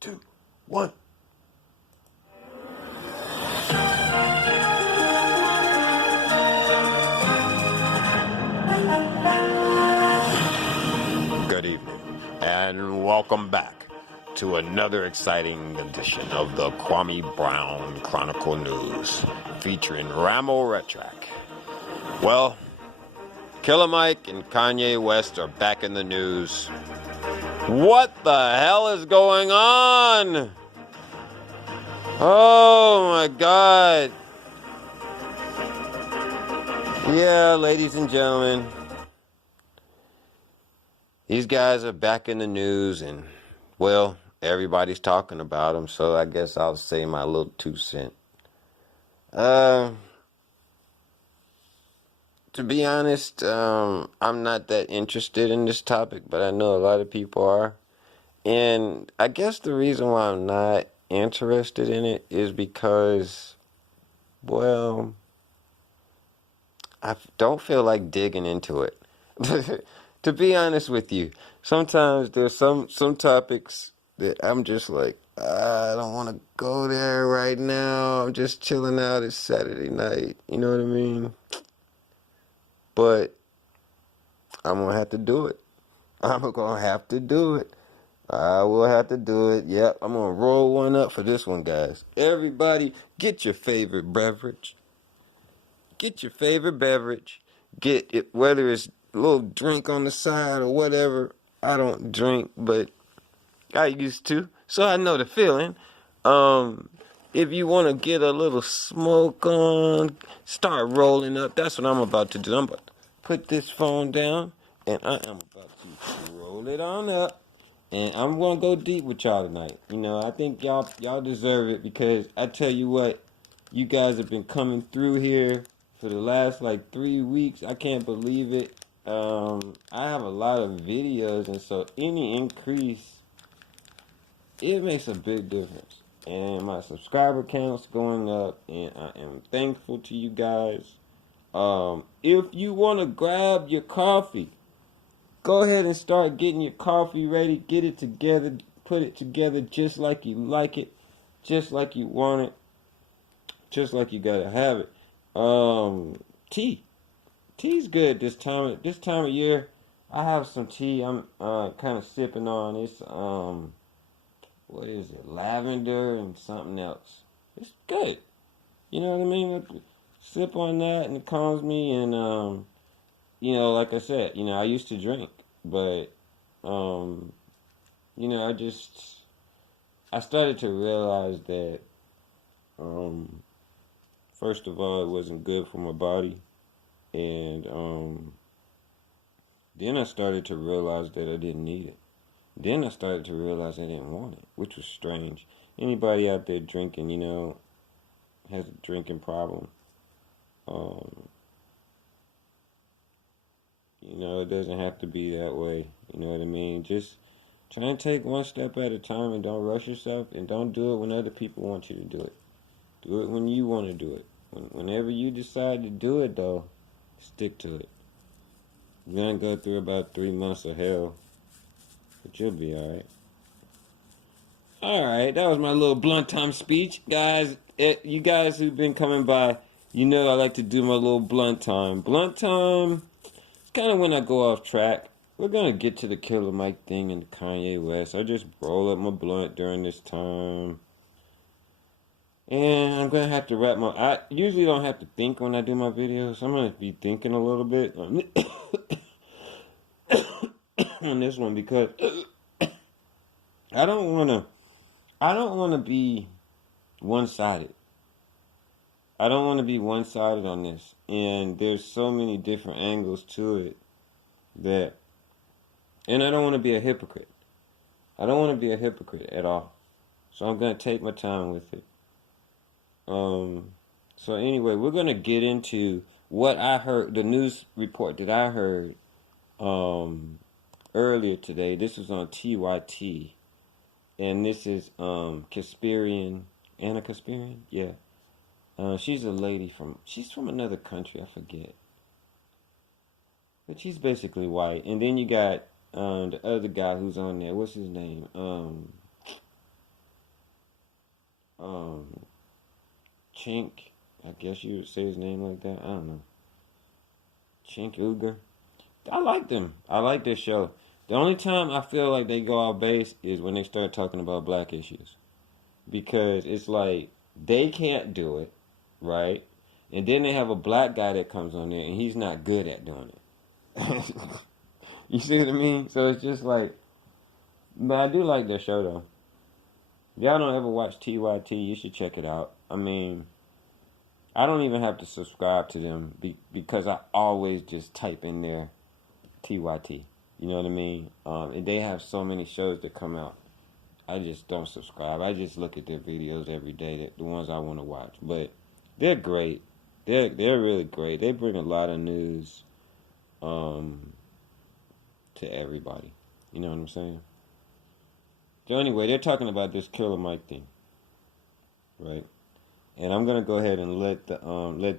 2, 1. Good evening, and welcome back to another exciting edition of the Kwame Brown Chronicle News, featuring Ramo Retrak. Well, Killer Mike and Kanye West are back in the news. What the hell is going on? Oh my God. Yeah, ladies and gentlemen, these guys are back in the news, and, well, everybody's talking about them, so I guess I'll say my little 2 cents. To be honest, I'm not that interested in this topic, but I know a lot of people are. And I guess the reason why I'm not interested in it is because, well, I don't feel like digging into it. To be honest with you, sometimes there's some topics that I'm just like, I don't want to go there right now. I'm just chilling out. It's Saturday night. You know what I mean? But I'm going to have to do it. I'm going to have to do it. I will have to do it. Yep, I'm going to roll one up for this one, guys. Everybody, get your favorite beverage. Get your favorite beverage. Get it, whether it's a little drink on the side or whatever. I don't drink, but I used to, so I know the feeling. If you want to get a little smoke on, start rolling up. That's what I'm about to do. I'm about to put this phone down, and I am about to roll it on up. And I'm gonna go deep with y'all tonight. You know, I think y'all deserve it, because I tell you what, you guys have been coming through here for the last like 3 weeks. I can't believe it. I have a lot of videos, and so any increase, it makes a big difference. And my subscriber count's going up, and I am thankful to you guys. If you want to grab your coffee, go ahead and start getting your coffee ready. Get it together. Put it together just like you like it. Just like you want it. Just like you gotta have it. Tea. Tea's good this time of year. I have some tea I'm kind of sipping on. It's what is it? Lavender and something else. It's good. You know what I mean? I sip on that and it calms me. And you know, like I said, you know, I used to drink, but you know, I started to realize that first of all, it wasn't good for my body, and then I started to realize that I didn't need it. Then I started to realize I didn't want it, which was strange. Anybody out there drinking, you know, has a drinking problem. Um, you know, it doesn't have to be that way. You know what I mean? Just try and take one step at a time, and don't rush yourself, and don't do it when other people want you to do it. Do it when you want to do it. Whenever you decide to do it, though, stick to it. You're going to go through about 3 months of hell, but you'll be alright. Alright, that was my little blunt time speech. Guys, you guys who've been coming by, you know I like to do my little blunt time. Blunt time, it's kind of when I go off track. We're going to get to the Killer Mike thing and Kanye West. I just roll up my blunt during this time. And I'm going to have to I usually don't have to think when I do my videos. I'm going to be thinking a little bit on this one, because I don't want to be one-sided. I don't want to be one-sided on this. And there's so many different angles to it and I don't want to be a hypocrite. I don't want to be a hypocrite at all. So I'm going to take my time with it. So anyway, we're going to get into what I heard, the news report that I heard earlier today. This was on TYT. And this is Kasparian, Anna Kasparian? Yeah. She's a lady she's from another country, I forget. But she's basically white. And then you got the other guy who's on there. What's his name? Chink. I guess you would say his name like that. I don't know. Chink Uger. I like them. I like their show. The only time I feel like they go off base is when they start talking about black issues. Because it's like they can't do it, right? And then they have a black guy that comes on there and he's not good at doing it. You see what I mean? So it's just like, but I do like their show though. If y'all don't ever watch TYT, you should check it out. I mean, I don't even have to subscribe to them because I always just type in there TYT. You know what I mean? And they have so many shows that come out. I just don't subscribe. I just look at their videos every day, the ones I want to watch. But they're great. They're really great. They bring a lot of news to everybody. You know what I'm saying? So anyway, they're talking about this Killer Mike thing, right? And I'm gonna go ahead and let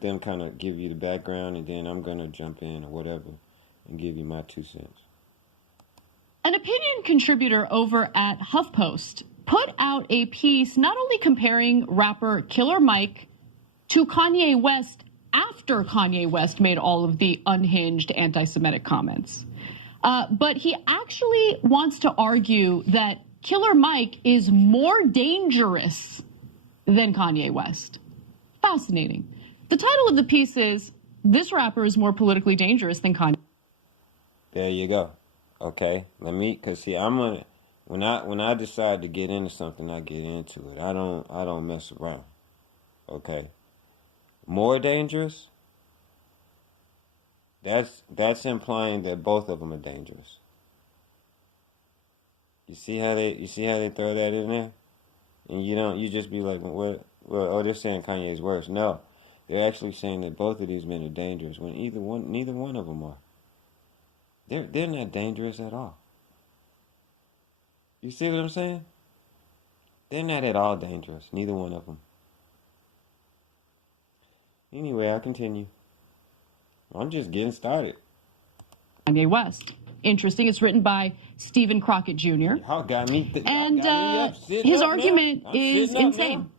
them kind of give you the background, and then I'm gonna jump in or whatever and give you my 2 cents. An opinion contributor over at HuffPost put out a piece not only comparing rapper Killer Mike to Kanye West after Kanye West made all of the unhinged anti-Semitic comments, but he actually wants to argue that Killer Mike is more dangerous than Kanye West. Fascinating. The title of the piece is, "This rapper is more politically dangerous than Kanye." There you go. Okay, cause see, when I decide to get into something, I get into it. I don't mess around. Okay, more dangerous. That's implying that both of them are dangerous. You see how they throw that in there, and you just be like, well, they're saying Kanye's worse. No, they're actually saying that both of these men are dangerous when neither one of them are. They're not dangerous at all. You see what I'm saying? They're not at all dangerous. Neither one of them. Anyway, I'll continue. I'm just getting started. Kanye West. Interesting. It's written by Stephen Crockett Jr. Y'all got me. And his argument is insane.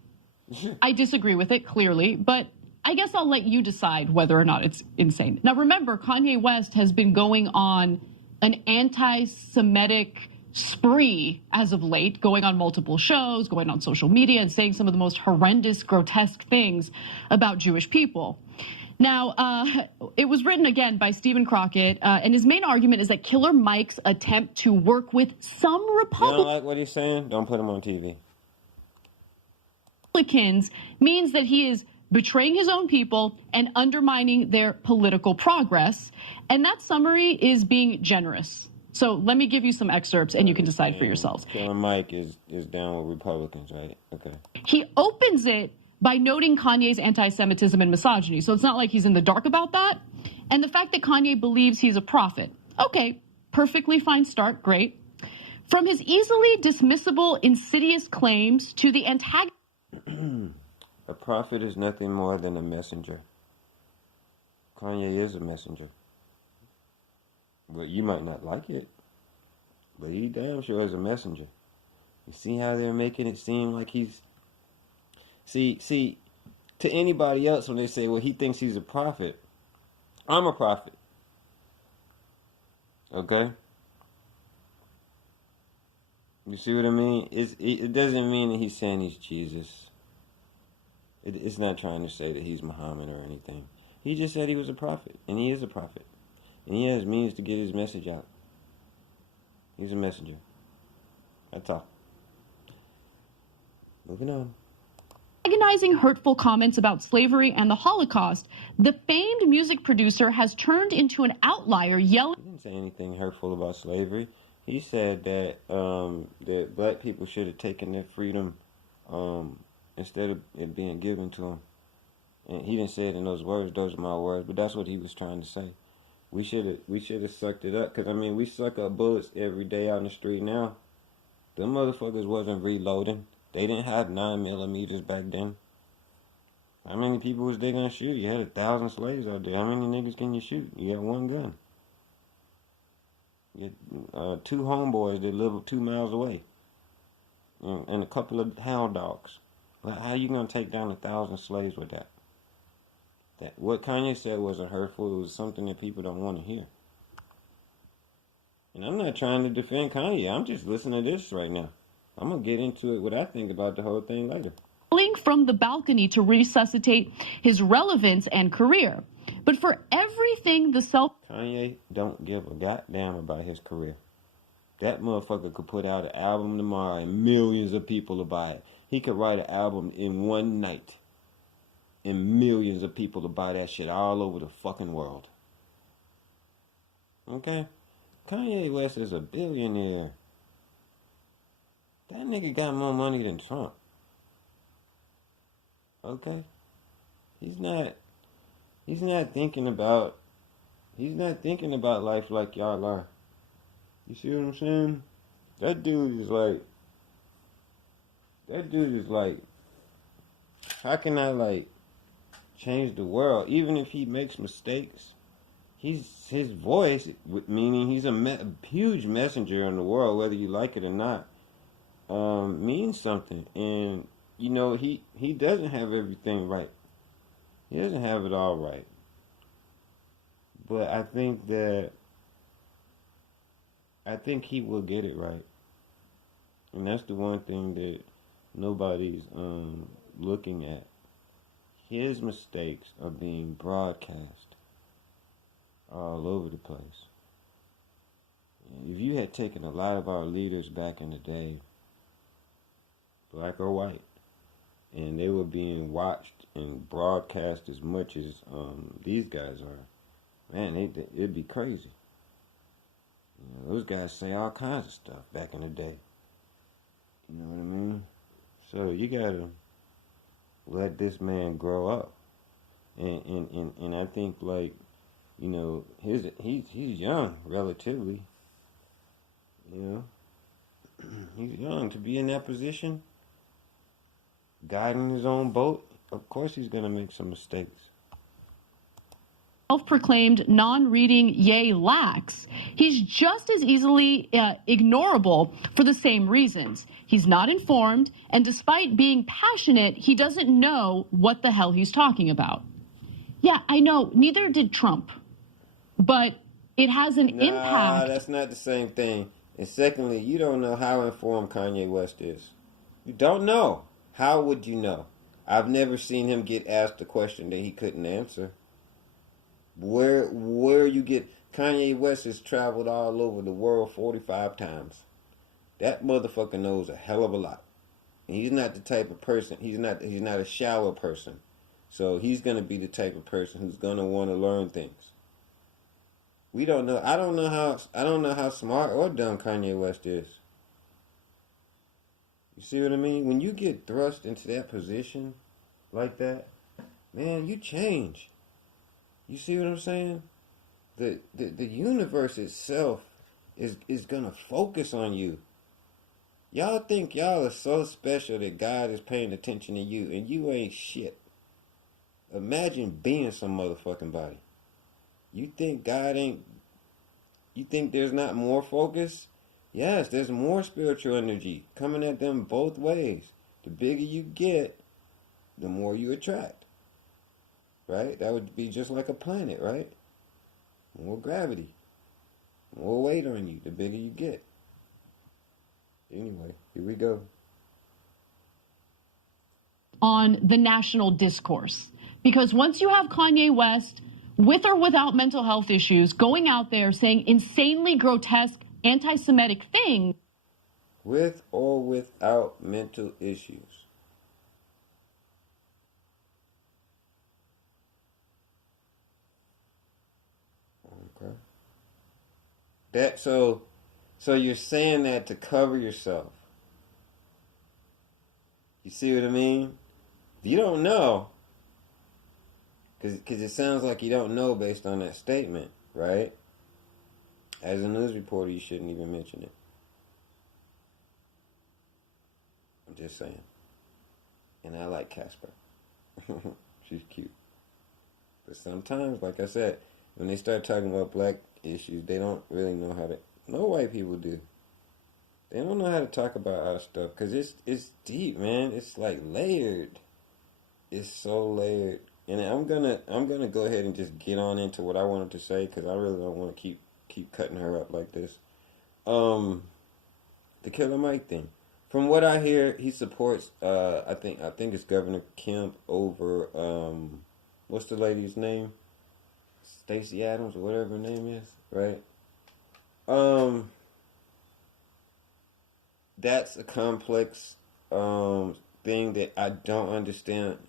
I disagree with it, clearly, but I guess I'll let you decide whether or not it's insane. Now, remember, Kanye West has been going on an anti-Semitic spree as of late, going on multiple shows, going on social media, and saying some of the most horrendous, grotesque things about Jewish people. Now, it was written again by Stephen Crockett, and his main argument is that Killer Mike's attempt to work with some Republicans. You don't like what he's saying? Don't put him on TV. Means that he is betraying his own people and undermining their political progress. And that summary is being generous. So let me give you some excerpts and you can decide for yourselves. Killer Mike is down with Republicans, right? Okay. He opens it by noting Kanye's anti-Semitism and misogyny. So it's not like he's in the dark about that. And the fact that Kanye believes he's a prophet. Okay, perfectly fine start, great. From his easily dismissible, insidious claims to the antagonist. A prophet is nothing more than a messenger. Kanye is a messenger. But you might not like it. But he damn sure is a messenger. You see how they're making it seem like he's... See, to anybody else when they say, well, he thinks he's a prophet, I'm a prophet. Okay? You see what I mean? It doesn't mean that he's saying he's Jesus. It's not trying to say that he's Muhammad or anything. He just said he was a prophet, and he is a prophet. And he has means to get his message out. He's a messenger. That's all. Moving on. Agonizing, hurtful comments about slavery and the Holocaust, the famed music producer has turned into an outlier yelling. He didn't say anything hurtful about slavery. He said that that black people should have taken their freedom instead of it being given to them. And he didn't say it in those words. Those are my words. But that's what he was trying to say. We should have sucked it up. Because, I mean, we suck up bullets every day out in the street now. Them motherfuckers wasn't reloading. They didn't have 9mm back then. How many people was they gonna shoot? You had 1,000 slaves out there. How many niggas can you shoot? You got one gun. You had, 2 homeboys that live 2 miles away. And a couple of hound dogs. How you gonna take down 1,000 slaves with that? That what Kanye said wasn't hurtful. It was something that people don't want to hear. And I'm not trying to defend Kanye. I'm just listening to this right now. I'm gonna get into it what I think about the whole thing later. From the balcony to resuscitate his relevance and career. But for everything the Kanye don't give a goddamn about his career. That motherfucker could put out an album tomorrow and millions of people will buy it. He could write an album in one night and millions of people will buy that shit all over the fucking world. Okay? Kanye West is a billionaire. That nigga got more money than Trump. Okay? He's not thinking about life like y'all are. You see what I'm saying? That dude is like, how can I like change the world? Even if he makes mistakes, his voice, meaning he's a huge messenger in the world, whether you like it or not, means something. And you know, he doesn't have everything right. He doesn't have it all right. But I think he will get it right. And that's the one thing that nobody's looking at. His mistakes are being broadcast all over the place. If you had taken a lot of our leaders back in the day, black or white, and they were being watched and broadcast as much as these guys are, man, it'd be crazy. You know, those guys say all kinds of stuff back in the day. You know what I mean? So you gotta let this man grow up. And I think, like, you know, he's young relatively. You know, he's young to be in that position, guiding his own boat. Of course, he's gonna make some mistakes. Self-proclaimed non-reading Ye lacks. He's just as easily ignorable for the same reasons. He's not informed, and despite being passionate, he doesn't know what the hell he's talking about. Yeah, I know, neither did Trump, but it has an impact. That's not the same thing. And secondly, you don't know how informed Kanye West is. You don't know. How would you know? I've never seen him get asked a question that he couldn't answer. Where you get Kanye West has traveled all over the world 45 times. That motherfucker knows a hell of a lot. And he's not the type of person. He's not a shallow person. So he's gonna be the type of person who's gonna want to learn things. We don't know. I don't know how smart or dumb Kanye West is. You see what I mean? When you get thrust into that position like that, man, you change. You see what I'm saying? The universe itself is gonna focus on you. Y'all think y'all are so special that God is paying attention to you, and you ain't shit. Imagine being some motherfucking body. You think God ain't... You think there's not more focus? Yes, there's more spiritual energy coming at them both ways. The bigger you get, the more you attract. Right? That would be just like a planet, right? More gravity. More weight on you, the bigger you get. Anyway, here we go. On the national discourse. Because once you have Kanye West, with or without mental health issues, going out there saying insanely grotesque anti-Semitic things. With or without mental issues. Okay. So you're saying that to cover yourself. You see what I mean? If you don't know, because it sounds like you don't know based on that statement, right? As a news reporter, you shouldn't even mention it. I'm just saying. And I like Casper. She's cute. But sometimes, like I said, when they start talking about black issues, they don't really know how to... No white people do. They don't know how to talk about our stuff because it's deep, man. It's like layered. It's so layered. And I'm gonna go ahead and just get on into what I wanted to say because I really don't want to keep cutting her up like this. Um, the Killer Mike thing. From what I hear, he supports. I think it's Governor Kemp over. What's the lady's name? Stacey Adams or whatever her name is, right? Um, that's a complex thing that I don't understand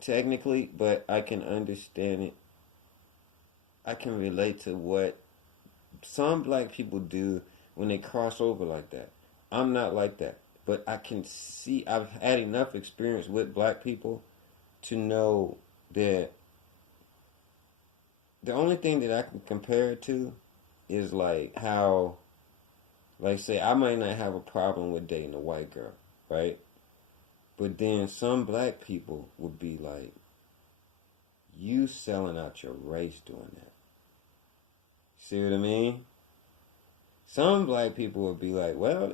technically, but I can understand it. I can relate to what some black people do when they cross over like that. I'm not like that, but I can see I've had enough experience with black people to know that the only thing that I can compare it to is like how, like, say I might not have a problem with dating a white girl, right? But then some black people would be like, you selling out your race doing that. See what I mean? Some black people would be like, well,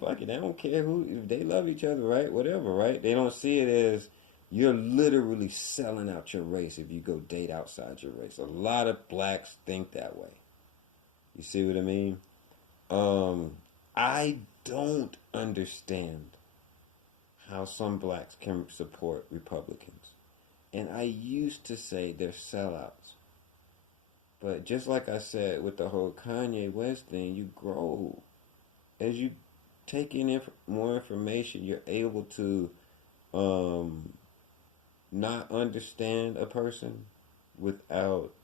fuck it, I don't care who, if they love each other, right? Whatever, right? They don't see it as you're literally selling out your race if you go date outside your race. A lot of blacks think that way. You see what I mean? I don't understand how some blacks can support Republicans. And I used to say they're sellouts. But just like I said with the whole Kanye West thing, you grow. As you take in more information, you're able to not understand a person without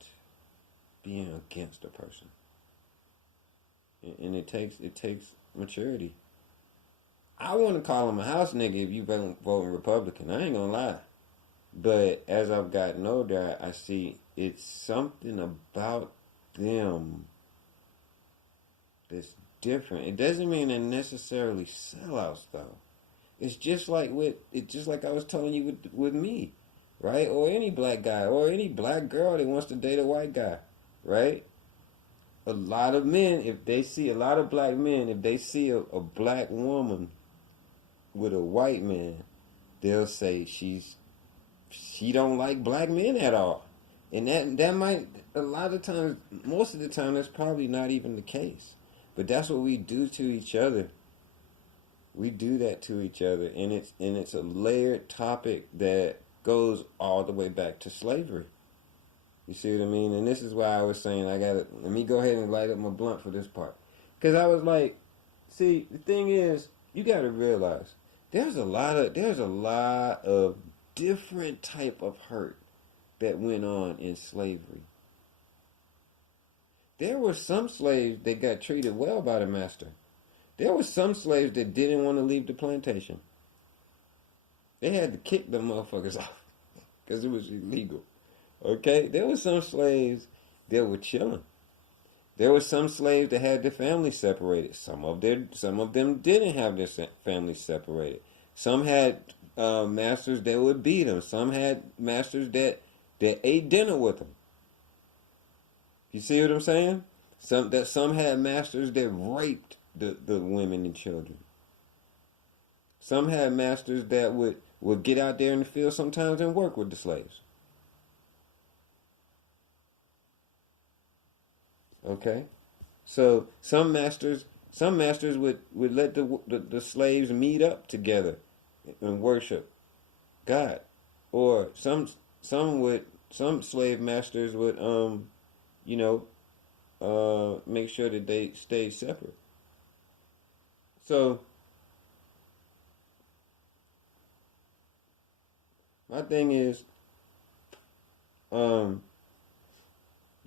being against a person. And it takes maturity. I want to call him a house nigga if you voting Republican. I ain't gonna lie. But as I've gotten older, I see it's something about them that's different. It doesn't mean they're necessarily sellouts though. It's just like I was telling you with me, right? Or any black guy or any black girl that wants to date a white guy, right? A lot of men, if they see a lot of black men, if they see a black woman with a white man, they'll say she don't like black men at all. And that might, a lot of times, most of the time, that's probably not even the case. But that's what we do to each other. We do that to each other, and it's a layered topic that goes all the way back to slavery. You see what I mean? And this is why I was saying let me go ahead and light up my blunt for this part. Because I was like, see, the thing is, you got to realize there's a lot of different type of hurt that went on in slavery. There were some slaves that got treated well by the master. There were some slaves that didn't want to leave the plantation. They had to kick them motherfuckers off because it was illegal. Okay? There were some slaves that were chilling. There were some slaves that had their families separated. Some of them didn't have their families separated. Some had masters that would beat them. Some had masters that ate dinner with them. You see what I'm saying? Some had masters that raped the women and children. Some had masters that would get out there in the field sometimes and work with the slaves. Okay? So some masters would let the slaves meet up together and worship God. Or some slave masters would make sure that they stayed separate. So my thing is,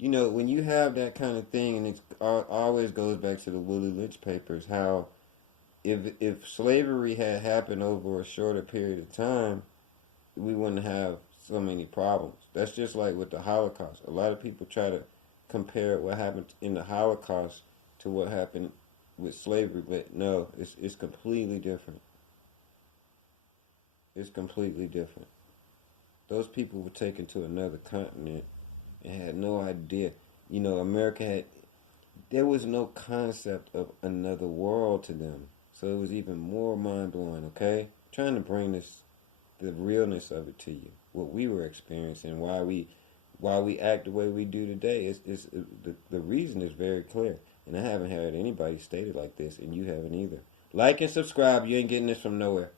when you have that kind of thing, and it always goes back to the Willie Lynch papers, how if slavery had happened over a shorter period of time, we wouldn't have so many problems. That's just like with the Holocaust. A lot of people try to compare what happened in the Holocaust to what happened with slavery, but no, it's completely different. It's completely different. Those people were taken to another continent and had no idea. America there was no concept of another world to them. So it was even more mind blowing. Okay, trying to bring the realness of it to you, what we were experiencing, why we act the way we do today. Is the reason is very clear, and I haven't heard anybody state it like this, and you haven't either. Like and subscribe. You ain't getting this from nowhere.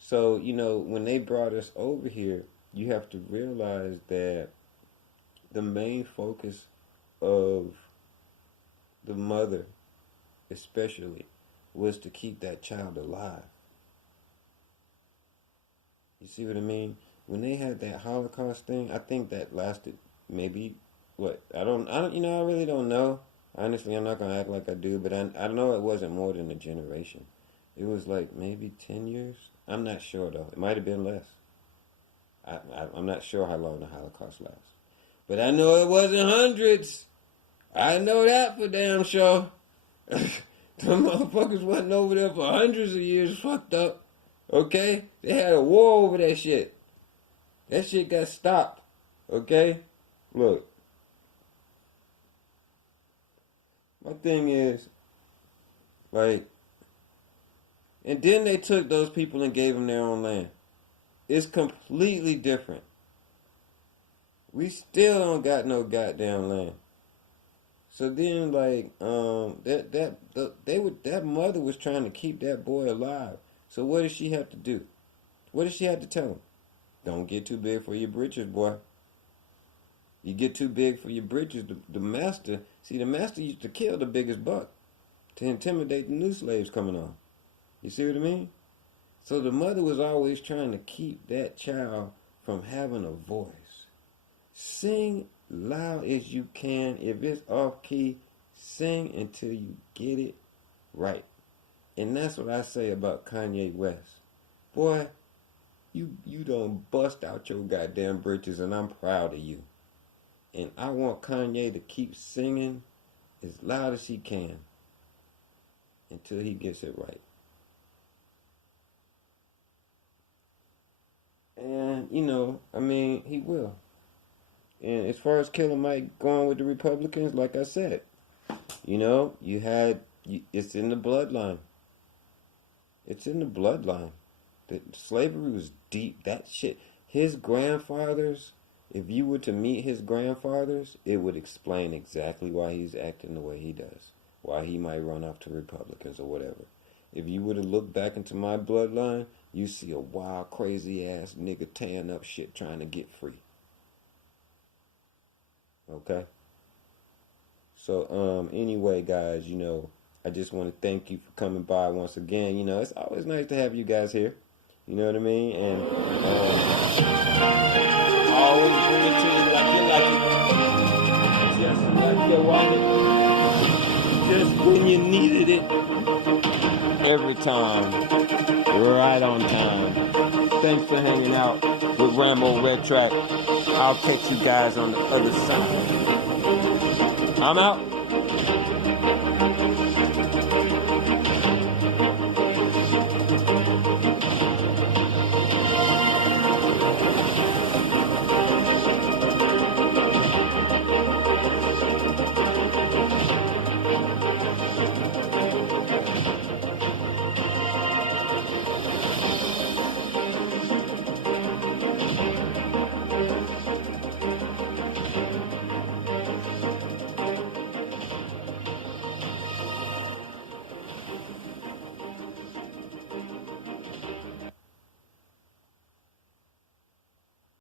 So when they brought us over here, you have to realize that the main focus of the mother, especially, was to keep that child alive. You see what I mean? When they had that Holocaust thing, I think that lasted maybe what? I really don't know. Honestly, I'm not gonna act like I do, but I know it wasn't more than a generation. It was like maybe 10 years. I'm not sure though. It might have been less. I'm not sure how long the Holocaust lasts. But I know it wasn't hundreds. I know that for damn sure. The motherfuckers wasn't over there for hundreds of years fucked up. Okay? They had a war over that shit. That shit got stopped. Okay? Look. My thing is, like, and then they took those people and gave them their own land. It's completely different. We still don't got no goddamn land. So then, like, that mother was trying to keep that boy alive. So what does she have to do? What does she have to tell him? Don't get too big for your britches, boy. You get too big for your britches, the master used to kill the biggest buck to intimidate the new slaves coming on. You see what I mean? So the mother was always trying to keep that child from having a voice. Sing loud as you can. If it's off key, sing until you get it right. And that's what I say about Kanye West. Boy, you don't bust out your goddamn britches, and I'm proud of you. And I want Kanye to keep singing as loud as he can until he gets it right. And, he will. And as far as Killer Mike going with the Republicans, like I said, it's in the bloodline. It's in the bloodline. Slavery was deep. That shit. His grandfathers, if you were to meet his grandfathers, it would explain exactly why he's acting the way he does. Why he might run off to Republicans or whatever. If you were to look back into my bloodline, you see a wild, crazy ass nigga tearing up shit trying to get free. Okay? So, anyway, guys, I just want to thank you for coming by once again. It's always nice to have you guys here. You know what I mean? And I always bring it to you like you like it. Just like you want it. Just when you needed it. Every time. Right on time. Thanks for hanging out with Rambo Red Track. I'll catch you guys on the other side. I'm out.